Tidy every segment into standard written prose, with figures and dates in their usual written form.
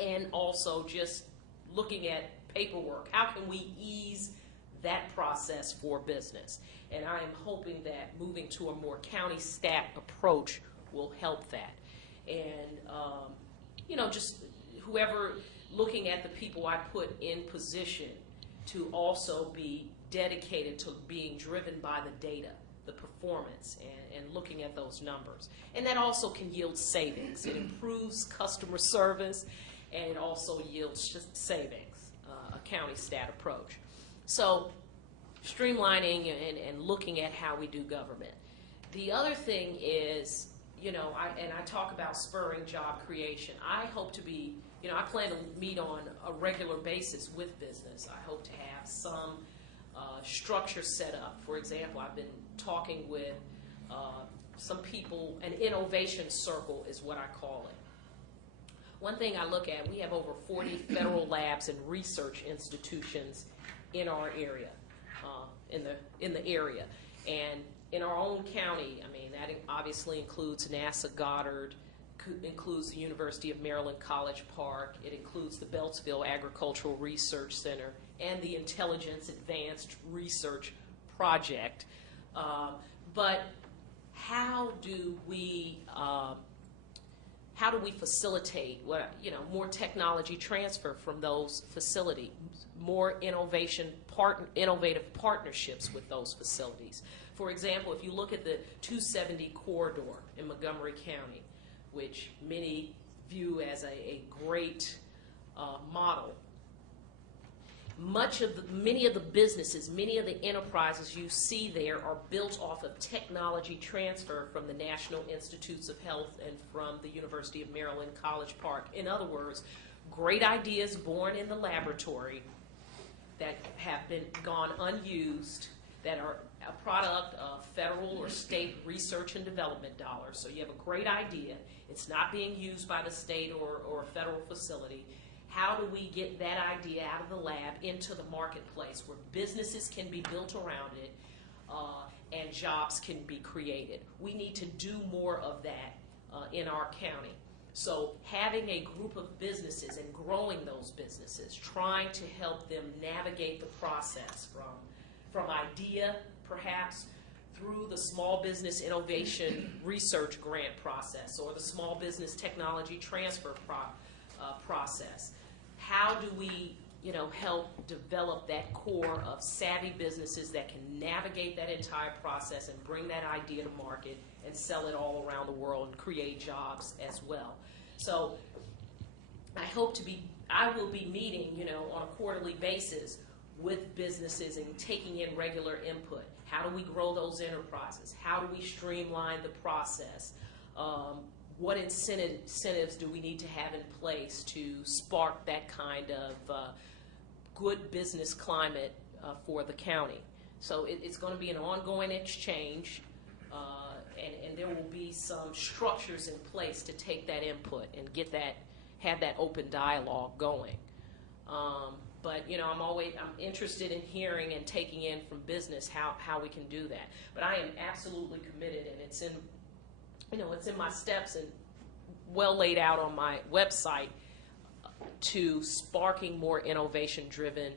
and also just looking at paperwork. How can we ease that process for business? And I am hoping that moving to a more county stat approach will help that. And, just whoever, looking at the people I put in position to also be dedicated to being driven by the data, the performance, and looking at those numbers. And that also can yield savings. It improves customer service, and it also yields just savings, a county stat approach. So streamlining and looking at how we do government. The other thing is, I talk about spurring job creation. I hope to be, I plan to meet on a regular basis with business. I hope to have some structure set up. For example, I've been talking with some people, an innovation circle is what I call it. One thing I look at, we have over 40 federal labs and research institutions in our area, in the area. And in our own county, that obviously includes NASA Goddard, includes the University of Maryland College Park, it includes the Beltsville Agricultural Research Center, and the Intelligence Advanced Research Project. But how do we facilitate more technology transfer from those facilities, more innovative partnerships with those facilities? For example, if you look at the 270 corridor in Montgomery County, which many view as a great model, many of the businesses, many of the enterprises you see there are built off of technology transfer from the National Institutes of Health and from the University of Maryland College Park. In other words, great ideas born in the laboratory that have gone unused, that are a product of federal or state research and development dollars. So you have a great idea, it's not being used by the state or a federal facility. How do we get that idea out of the lab into the marketplace where businesses can be built around it and jobs can be created? We need to do more of that in our county. So having a group of businesses and growing those businesses, trying to help them navigate the process from idea, perhaps, through the Small Business Innovation Research Grant process or the Small Business Technology Transfer process. How do we help develop that core of savvy businesses that can navigate that entire process and bring that idea to market and sell it all around the world and create jobs as well? So I will be meeting, on a quarterly basis with businesses and taking in regular input. How do we grow those enterprises? How do we streamline the process? What incentives do we need to have in place to spark that kind of good business climate for the county? So it's going to be an ongoing exchange, and there will be some structures in place to take that input and have that open dialogue going. But I'm interested in hearing and taking in from business how we can do that. But I am absolutely committed, and it's in my steps and well laid out on my website to sparking more innovation-driven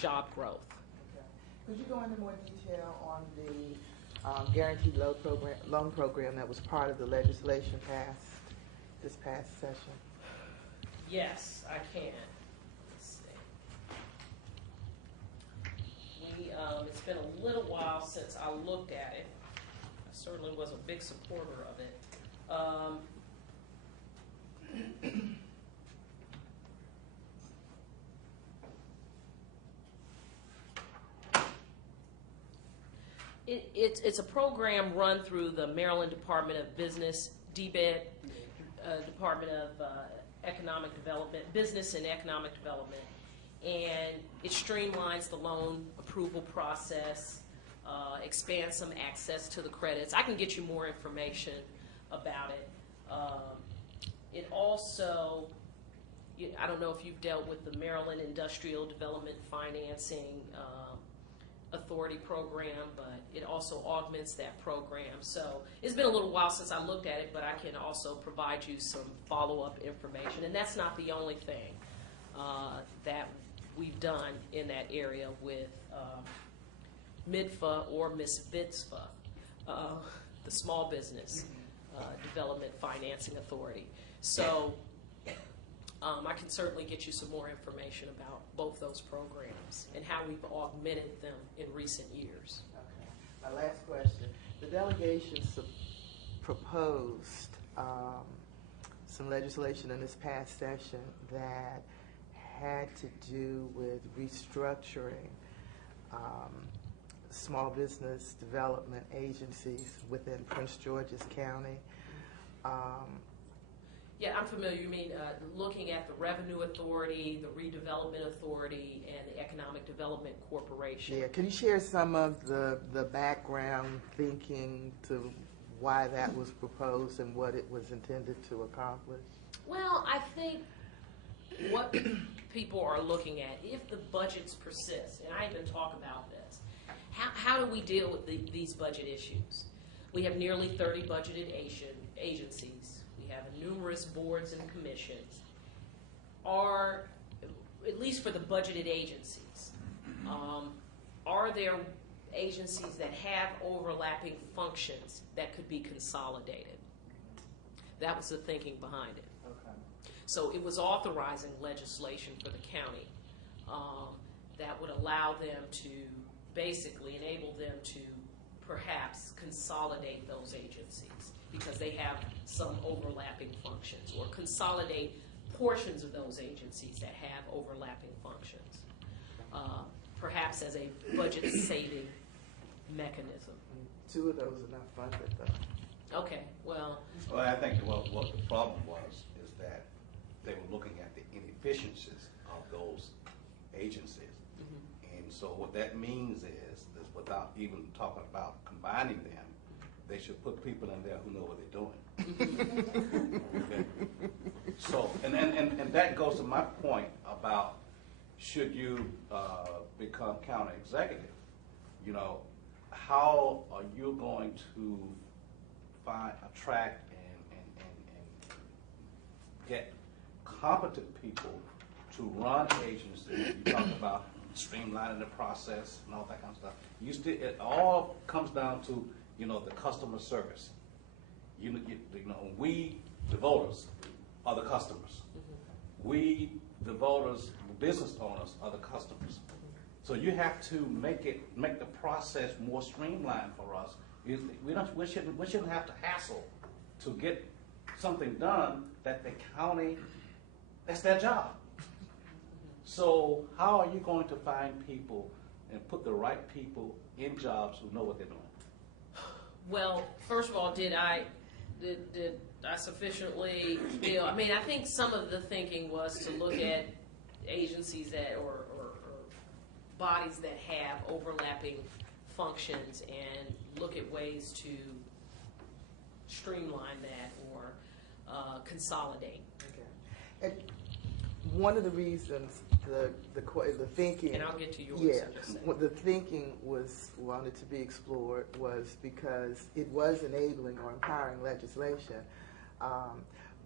job growth. Okay. Could you go into more detail on the guaranteed loan program that was part of the legislation passed this past session? Yes, I can. It's been a little while since I looked at it. I certainly was a big supporter of it. It's a program run through the Maryland Department of Business, DBED, Department of Economic Development, Business and Economic Development. And it streamlines the loan approval process, expands some access to the credits. I can get you more information about it. It also, I don't know if you've dealt with the Maryland Industrial Development Financing Authority program, but it also augments that program. So it's been a little while since I looked at it, but I can also provide you some follow-up information. And that's not the only thing that we've done in that area with MIDFA or MISVITSFA, the Small Business Development Financing Authority. So I can certainly get you some more information about both those programs and how we've augmented them in recent years. Okay. My last question. The delegation proposed some legislation in this past session that had to do with restructuring small business development agencies within Prince George's County. Yeah, I'm familiar. You mean looking at the Revenue Authority, the Redevelopment Authority, and the Economic Development Corporation. Yeah, can you share some of the background thinking to why that was proposed and what it was intended to accomplish? Well, I think what people are looking at, if the budgets persist, and I even talk about this, how do we deal with these budget issues? We have nearly 30 budgeted agencies. We have numerous boards and commissions. At least for the budgeted agencies, are there agencies that have overlapping functions that could be consolidated? That was the thinking behind it. Okay. So it was authorizing legislation for the county that would allow them to basically enable them to perhaps consolidate those agencies because they have some overlapping functions, or consolidate portions of those agencies that have overlapping functions, perhaps as a budget-saving mechanism. Two of those are not funded, though. Okay, well, I think what the problem was is that they were looking at the inefficiencies of those agencies. And so what that means is without even talking about combining them, they should put people in there who know what they're doing. Okay. So, and that goes to my point about should you become county executive, you know, how are you going to attract and get competent people to run agencies? You talk about streamlining the process and all that kind of stuff. It all comes down to, you know, the customer service. You know, we, the voters, are the customers. We, the voters, the business owners, are the customers. So you have to make the process more streamlined for us. We shouldn't have to hassle to get something done that the county, that's their job. So how are you going to find people and put the right people in jobs who know what they're doing? well, first of all, did I sufficiently feel? I mean, I think some of the thinking was to look at agencies that or bodies that have overlapping functions and look at ways to streamline that or consolidate. Okay. And one of the reasons the thinking, And I'll get to yours yeah, in a second. the thinking wanted to be explored was because it was enabling or empowering legislation.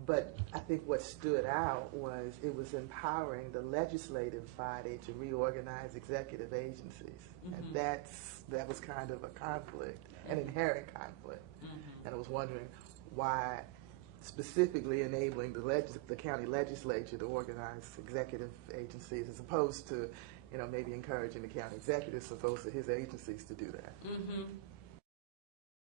But I think what stood out was it was empowering the legislative body to reorganize executive agencies. And that was kind of a conflict, an inherent conflict. And I was wondering why specifically enabling the county legislature to organize executive agencies as opposed to, you know, maybe encouraging the county executive as opposed to his agencies to do that.